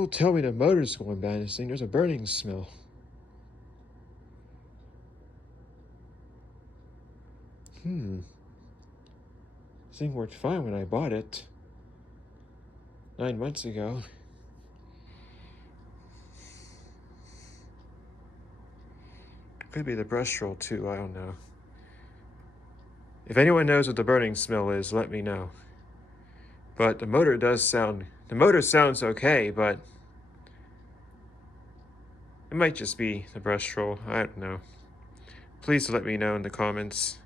Don't tell me the motor's going bad. This thing, there's a burning smell. This thing worked fine when I bought it 9 months ago. Could be the brush roll too, I don't know. If anyone knows what the burning smell is, let me know. But the motor sounds okay, but it might just be the brush roll, I don't know. Please let me know in the comments.